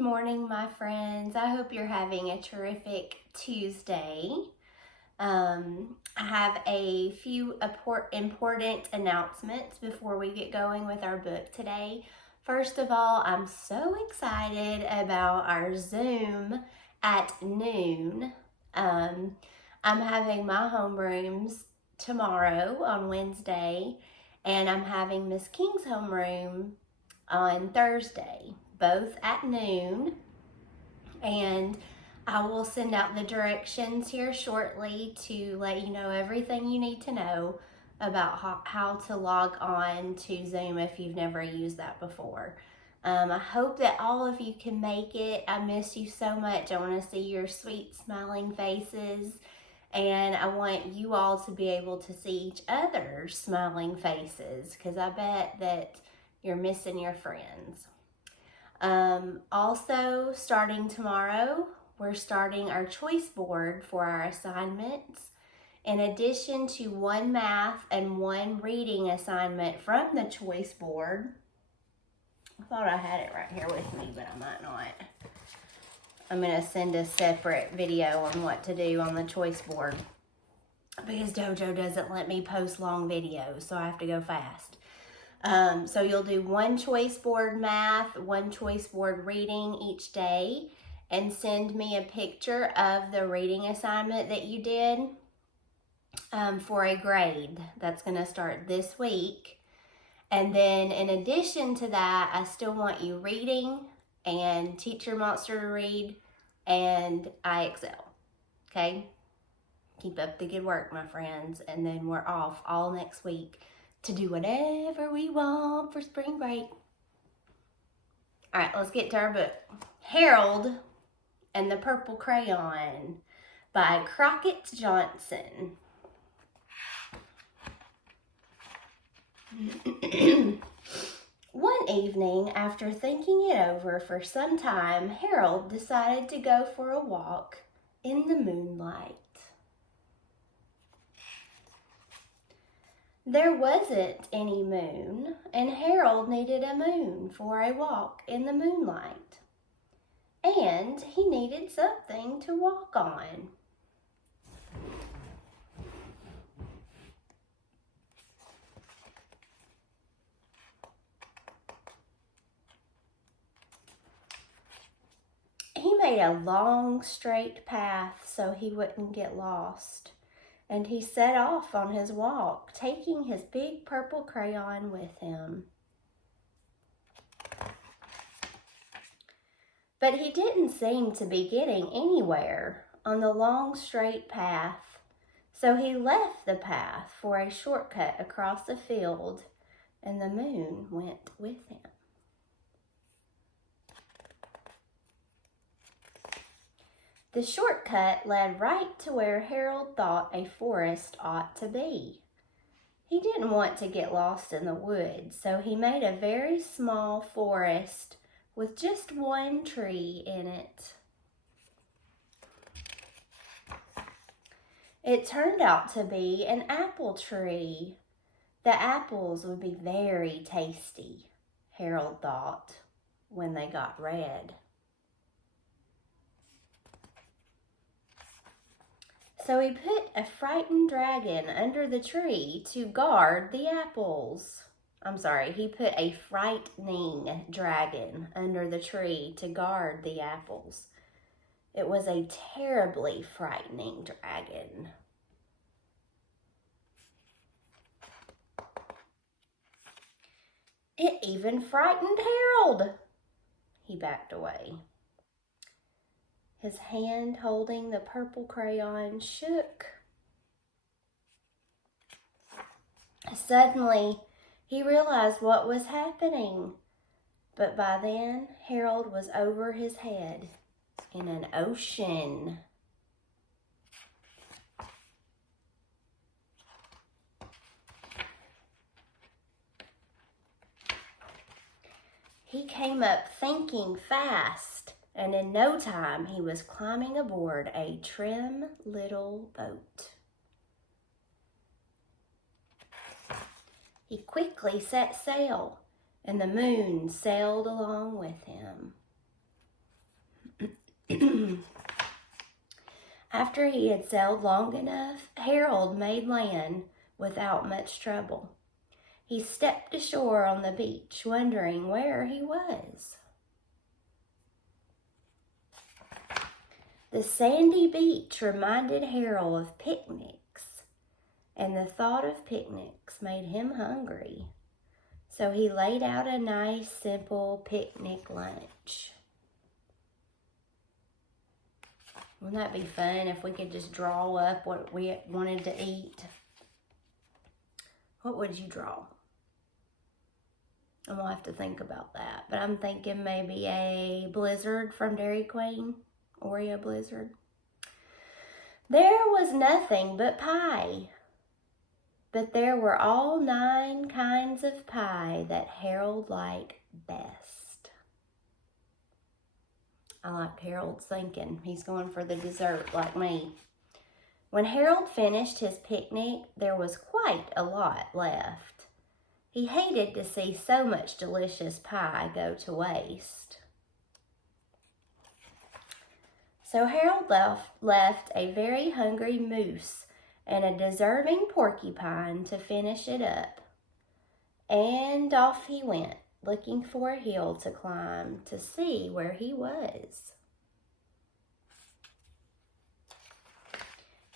morning, my friends. I hope you're having a terrific Tuesday. I have a few important announcements before we get going with our book today. First of all, I'm so excited about our Zoom at noon. I'm having my homerooms tomorrow on Wednesday, and I'm having Miss King's homeroom on Thursday, both at noon. And I will send out the directions here shortly to let you know everything you need to know about how to log on to Zoom if you've never used that before. I hope that all of you can make it. I miss you so much. I want to see your sweet smiling faces, and I want you all to be able to see each other's smiling faces, because I bet that you're missing your friends. Also, starting tomorrow, we're starting our choice board for our assignments. In addition to one math and one reading assignment from the choice board, I thought I had it right here with me, but I might not. I'm going to send a separate video on what to do on the choice board, because Dojo doesn't let me post long videos, so I have to go fast. So you'll do one choice board math, one choice board reading each day, and send me a picture of the reading assignment that you did for a grade. That's going to start this week. And then in addition to that, I still want you reading and Teach Your Monster to Read and IXL. Okay? Keep up the good work, my friends. And then we're off all next week to do whatever we want for spring break. All right, let's get to our book. Harold and the Purple Crayon by Crockett Johnson. One evening, after thinking it over for some time, Harold decided to go for a walk in the moonlight. There wasn't any moon, and Harold needed a moon for a walk in the moonlight. And he needed something to walk on. He made a long, straight path so he wouldn't get lost. And he set off on his walk, taking his big purple crayon with him. But he didn't seem to be getting anywhere on the long, straight path, so he left the path for a shortcut across the field, and the moon went with him. The shortcut led right to where Harold thought a forest ought to be. He didn't want to get lost in the woods, so he made a very small forest with just one tree in it. It turned out to be an apple tree. The apples would be very tasty, Harold thought, when they got red. So he put a frightened dragon under the tree to guard the apples. He put a frightening dragon under the tree to guard the apples. It was a terribly frightening dragon. It even frightened Harold. He backed away. His hand holding the purple crayon shook. Suddenly, he realized what was happening. But by then, Harold was over his head in an ocean. He came up thinking fast, and in no time he was climbing aboard a trim little boat. He quickly set sail, and the moon sailed along with him. After he had sailed long enough, Harold made land without much trouble. He stepped ashore on the beach, wondering where he was. The sandy beach reminded Harold of picnics, and the thought of picnics made him hungry. So he laid out a nice, simple picnic lunch. Wouldn't that be fun if we could just draw up what we wanted to eat? What would you draw? I'm gonna have to think about that. But I'm thinking maybe a blizzard from Dairy Queen, Oreo blizzard. There was nothing but pie. But there were all 9 kinds of pie that Harold liked best. I like Harold's thinking. He's going for the dessert like me. When Harold finished his picnic, there was quite a lot left. He hated to see so much delicious pie go to waste. So Harold left a very hungry moose and a deserving porcupine to finish it up. And off he went, looking for a hill to climb to see where he was.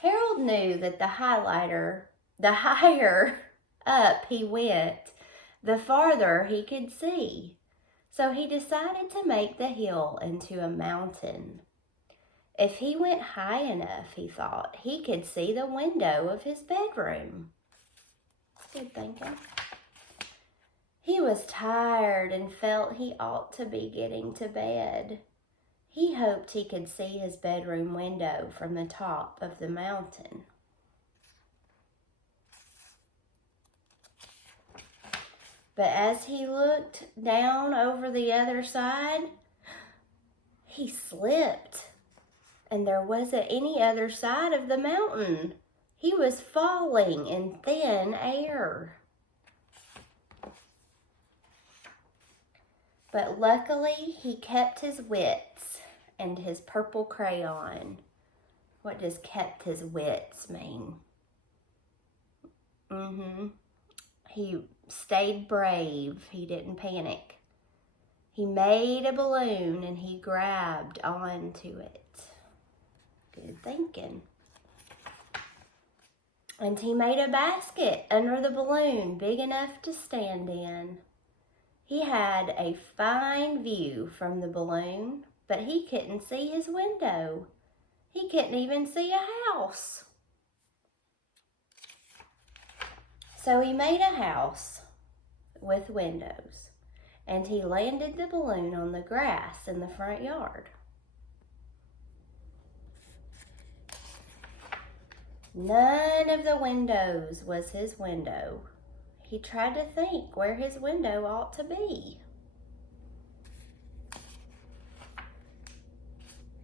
Harold knew that the higher up he went, the farther he could see. So he decided to make the hill into a mountain. If he went high enough, he thought, he could see the window of his bedroom. Good thinking. He was tired and felt he ought to be getting to bed. He hoped he could see his bedroom window from the top of the mountain. But as he looked down over the other side, he slipped. And there wasn't any other side of the mountain. He was falling in thin air. But luckily, he kept his wits and his purple crayon. What does kept his wits mean? He stayed brave. He didn't panic. He made a balloon and he grabbed onto it. Good thinking. And he made a basket under the balloon big enough to stand in. He had a fine view from the balloon, but he couldn't see his window. He couldn't even see a house. So he made a house with windows, and he landed the balloon on the grass in the front yard. None of the windows was his window. He tried to think where his window ought to be.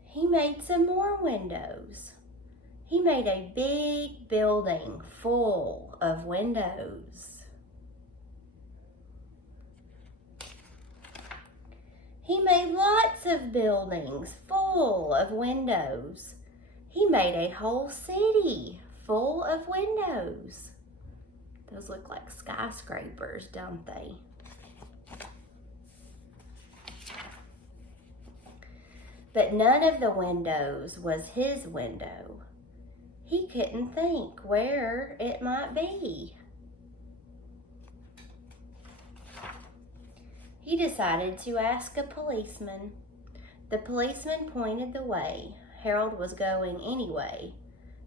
He made some more windows. He made a big building full of windows. He made lots of buildings full of windows. He made a whole city full of windows. Those look like skyscrapers, don't they? But none of the windows was his window. He couldn't think where it might be. He decided to ask a policeman. The policeman pointed the way. Harold was going anyway,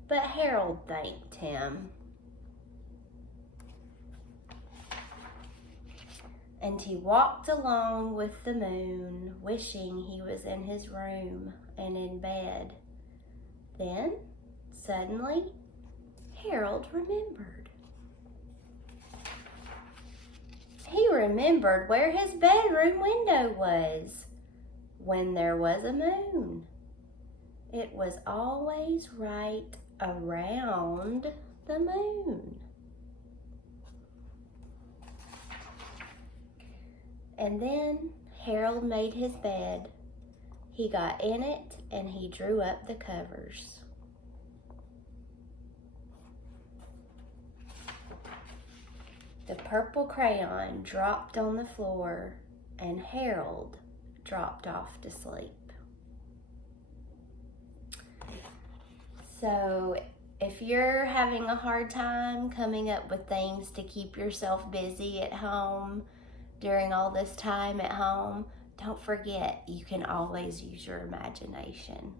but Harold thanked him. And he walked along with the moon, wishing he was in his room and in bed. Then, suddenly, Harold remembered. He remembered where his bedroom window was when there was a moon. It was always right around the moon. And then Harold made his bed. He got in it and he drew up the covers. The purple crayon dropped on the floor and Harold dropped off to sleep. So if you're having a hard time coming up with things to keep yourself busy at home during all this time at home, don't forget you can always use your imagination.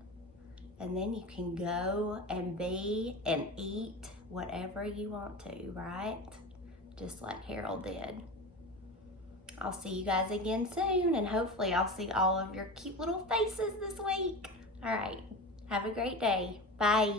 And then you can go and be and eat whatever you want to, right? Just like Harold did. I'll see you guys again soon, and hopefully I'll see all of your cute little faces this week. All right, have a great day. Bye.